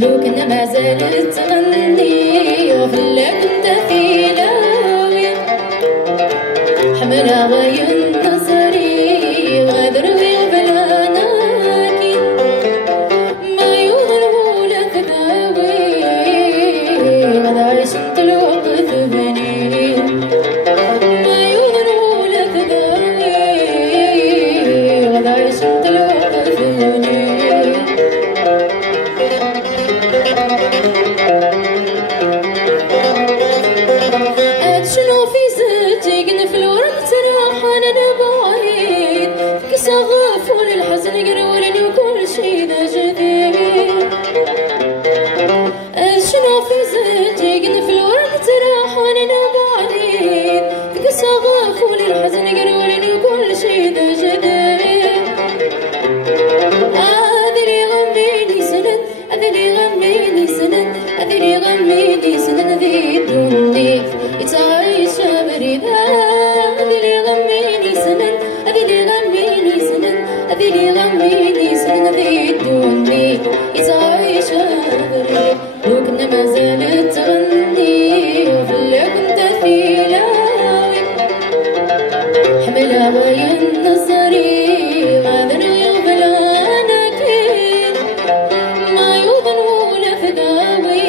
لو كنا ما زالت تغني وخلاك انت في لاوي حملها غاين نصري وغدروي وبلاناكي ما يظلموا لك داوي غدا عشت الوقت بني ما يظلموا لك داوي غدا عشت الوقت بني غافول الحزن يقرولني وكل شي ذا جديد شنو في زيتي قن في الورد تراح وانا بعيد تقسى غافول الحزن يقرولني وكل شي ذا جديد هذي غميني سند هذي غميني سند هذي غميني سند هذي الدنيا يتعيش بريدة هذي غميني سند هذي غميني سند هذي غميني سند هذي الدنيا يتعيش بريدة لو كنا ما زالت تغني وفلا كنت في لاوي حملها غاين نصري غادر يغفل انا كيد ما يوضن ولا فداوي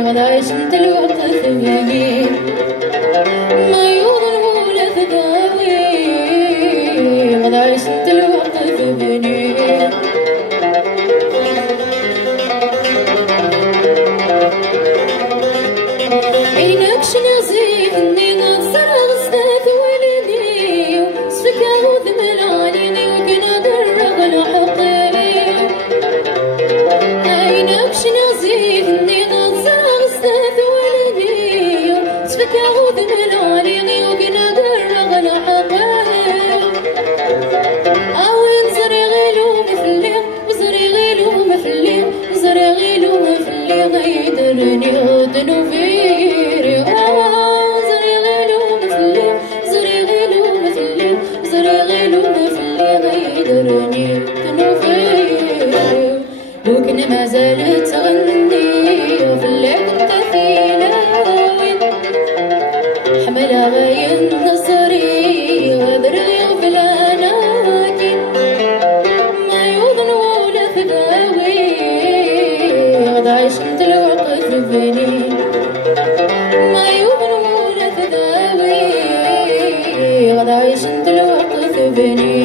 غدا عشت الوقت بيمين ما يوضن ولا فداوي غدا عشت الوقت بيمين عينك شنو زيدني نصر غزات ولدي سفك عود ملاليني وكنا درغ الحقيقي عينك شنو زيدني نصر غزات ولدي سفك عود ملاليني وكنا درغ الحقيقي وين زري غيلو مفلي وزري غيلو مفلي وزري غيلو مفلي غيدرني غدنو فيري زري غيلو مفلي زري غيلو مفلي زري غيلو مفلي غيدرني غدنو فيري لو كنا ما زالت تغني وفلا كنت في لاوي حملها غاين نصري غادر يغفل اناكي ما يوضن ولا فداوي غدا عشت الوقت بني ما يوضن ولا فداوي غدا عشت الوقت بني